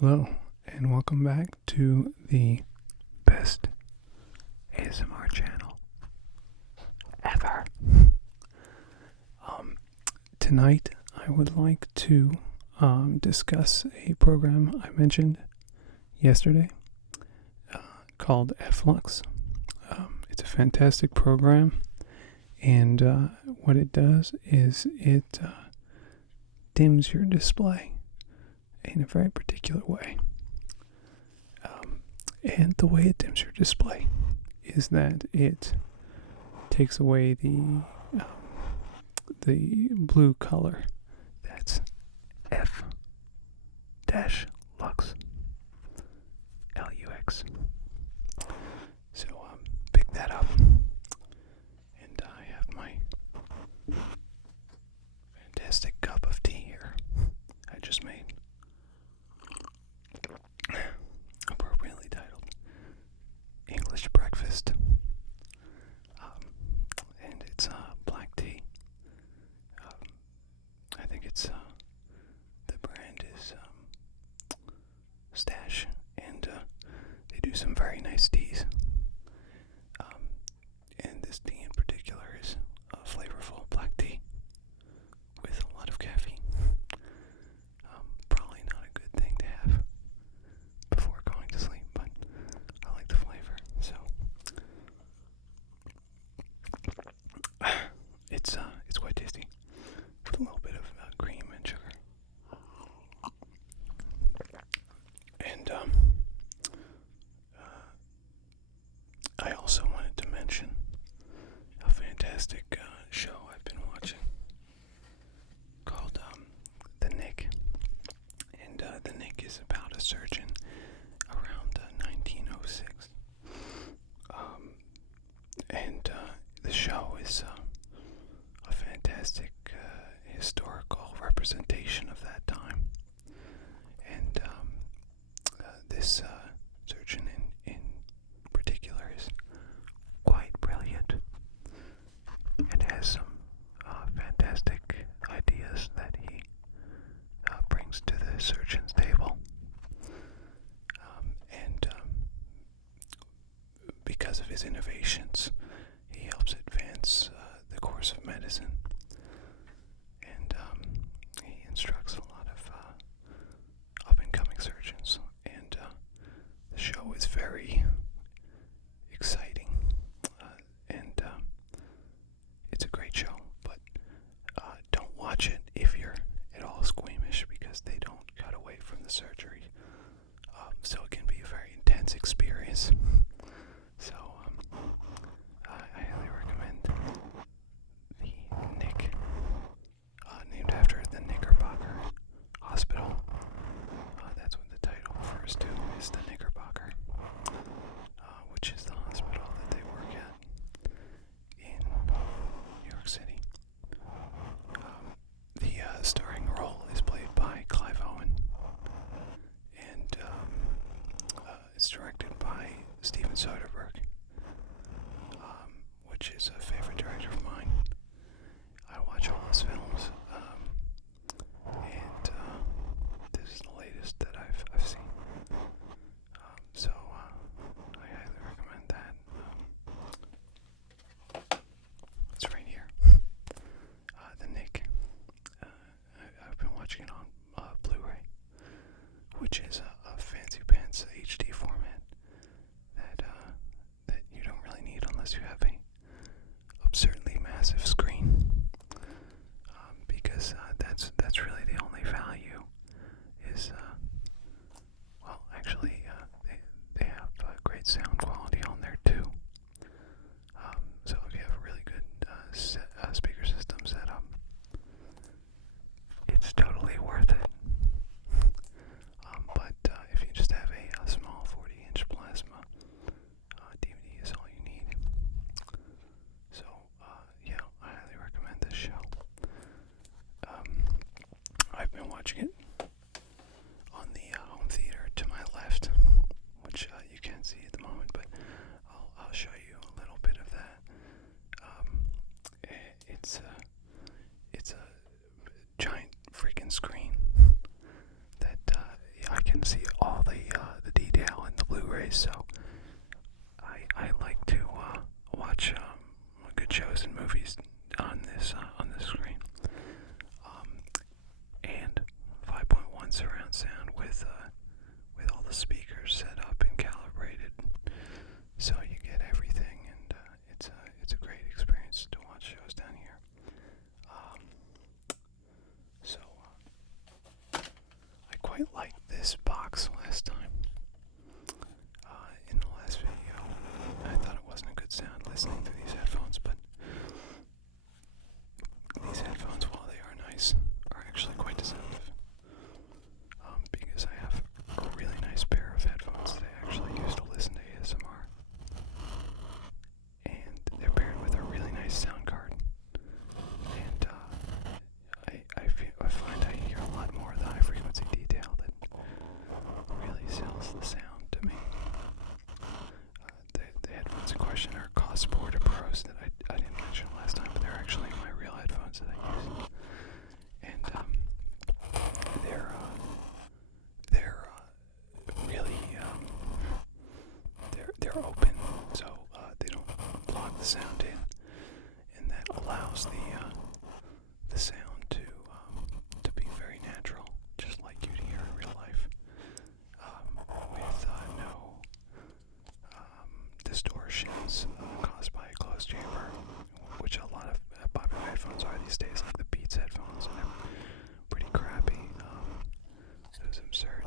Hello, and welcome back to the best ASMR channel ever. Tonight, I would like to discuss a program I mentioned yesterday called f-lux. It's a fantastic program, and what it does is it dims your display in a very particular way. And the way it dims your display is that it takes away the blue color that's f-lux, L-U-X. So pick that up, and I have my fantastic cup of tea here I just made, appropriately titled English Breakfast, and it's black tea. I think it's the brand is Stash, and they do some very nice teas. And this tea in particular is flavorful black tea with a lot of caffeine. Probably not a good thing to have before going to sleep, but I like the flavor, so it's quite tasty with a little bit of cream and sugar. And I also wanted to mention a fantastic show I've been watching called The Knick. And The Knick is about a surgeon around 1906. And the show is a fantastic historical representation of that time. And this surgeon in particular is quite brilliant and has some fantastic ideas that he brings to the surgeon's table. And because of his innovations, he helps advance the course of medicine. And he instructs a lot of up-and-coming surgeons. And the show is very exciting. And it's a great show. But don't watch it if you're at all squeamish, because they don't cut away from the surgery. So it can be a very intense experience. So I highly recommend The Knick, named after the Knickerbocker Hospital. That's what the title refers to, is the Knickerbocker, which is the hospital that they work at in New York City. The starring role is played by Clive Owen, and it's directed by Steven Soderbergh, which is a favorite director of mine. I watch all his films, and this is the latest that I've seen. So I highly recommend that. It's right here. The Knick. I've been watching it on Blu-ray, which is a fancy pants HD format that you don't really need unless you have a absurdly massive screen, because that's really the only value. Is well, actually, they have great sound quality on there too. So if you have a really good speaker system setup, it's totally worth it. But noise. So I like to watch good shows and movies on this screen. And 5.1 surround sound with all the speakers set up and calibrated, so you get everything, and it's a great experience to watch shows down here. So I quite liked this box last time. In the last video, I thought it wasn't a good sound listening through these headphones, but these headphones, while they are nice, are actually quite deceptive. Because I have a really nice pair of headphones that I actually use to listen to ASMR. And they're paired with a really nice sound card. And I find I hear a lot more of the high frequency detail that really sells the sound to me. The headphones in question are Cossport Pros that I didn't mention last time, but they're actually my real headphones that I use. And they're really they're open, so they don't block the sound in, and that allows the sound to be very natural, just like you'd hear in real life, with no distortions caused by a closed chamber, which a lot of popular headphones are these days, like the Beats headphones, and they're pretty crappy. Those absurd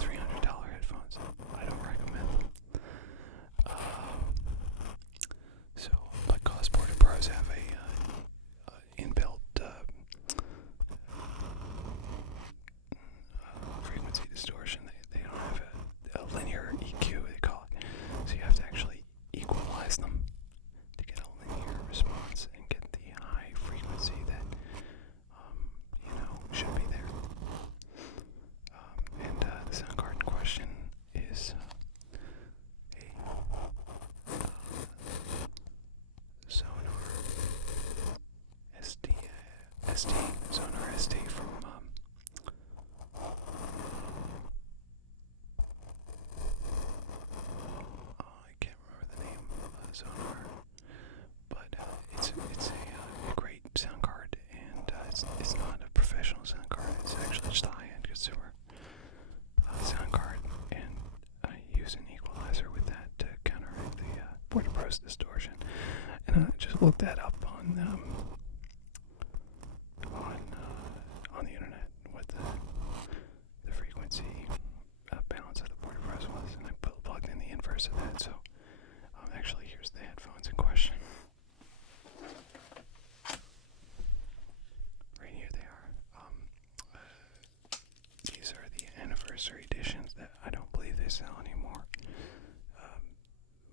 $300 headphones. I don't recommend them. But Cossport Pros have a inbuilt frequency distortion. They don't have a linear EQ, they call it. So you have to actually equalize them to get a linear response and get the high frequency that should be there. And the sound card in question is a Sonar Sonar ST from I can't remember the name of Sonar, but it's a great sound card, and it's not a professional sound card. It's actually just a high-end consumer sound card, and I use an equalizer with that to counteract the Porta Pros distortion. And I just looked that up on the internet, what the frequency balance of the Porta Pros was, and I plugged in the inverse of that. So actually, here's the headphones in question. Right here they are. These are the anniversary editions that I don't believe they sell anymore.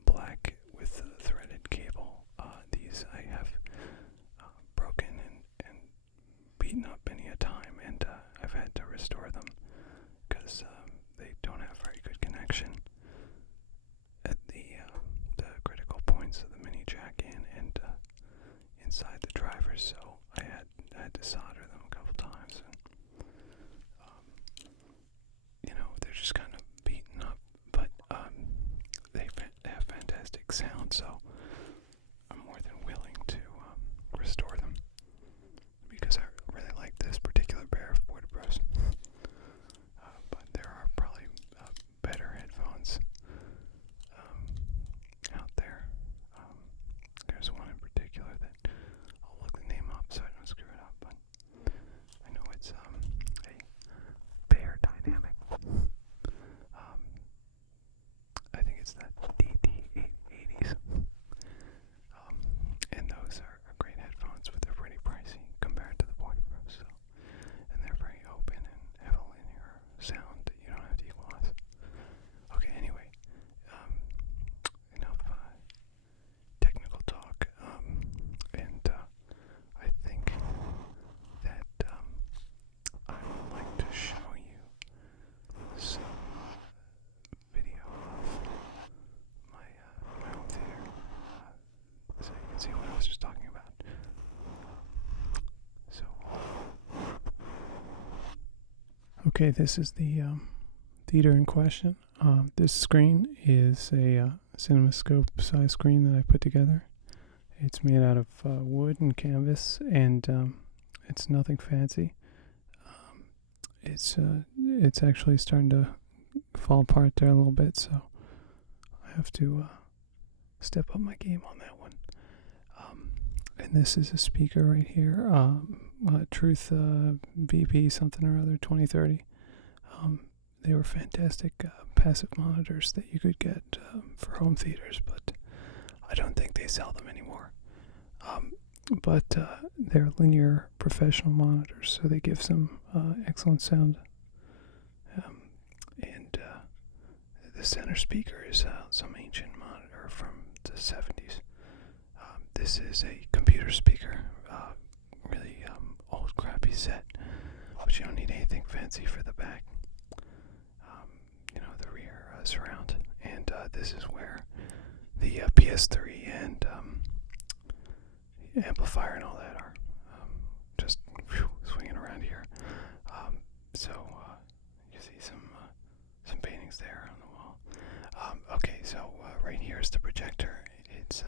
Black with threaded cable. These I have broken and beaten up many a time, and I've had to restore them because they don't have very good connection at the critical points of the mini jack in and inside the drivers. So I had to solder them a couple times, and they're just kind of beaten up, but they have fantastic sound, so I'm more than willing to restore them because I really like this particular pair of Porta Pros. But there are probably better headphones out there. There's one in particular that I'll look the name up so I don't screw it up, but I know it's a Bear Dynamic. I think it's the DT880s. And those are great headphones, but they're pretty pricey compared to the Porta Pros. So, and they're very open and have a linear sound that you don't have to equalize. Okay, anyway, enough technical talk. And I think that I would like to show you some video of my home theater, so you can see what I was just talking about. Okay, this is the theater in question. This screen is a CinemaScope size screen that I put together. It's made out of wood and canvas, and it's nothing fancy. It's actually starting to fall apart there a little bit, so I have to step up my game on that one. And this is a speaker right here, Truth BP something or other 2030. They were fantastic passive monitors that you could get for home theaters, but I don't think they sell them anymore. But they're linear professional monitors, so they give some excellent sound. And the center speaker is some ancient monitor from the 70s. This is a computer speaker, really old crappy set, but you don't need anything fancy for the back. The rear surround, and this is where the PS3 and amplifier and all that are. Just swinging around here. So you see some paintings there on the wall. Okay, so right here is the projector. It's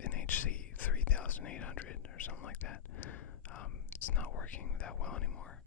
an HC 3800 or something like that. It's not working that well anymore.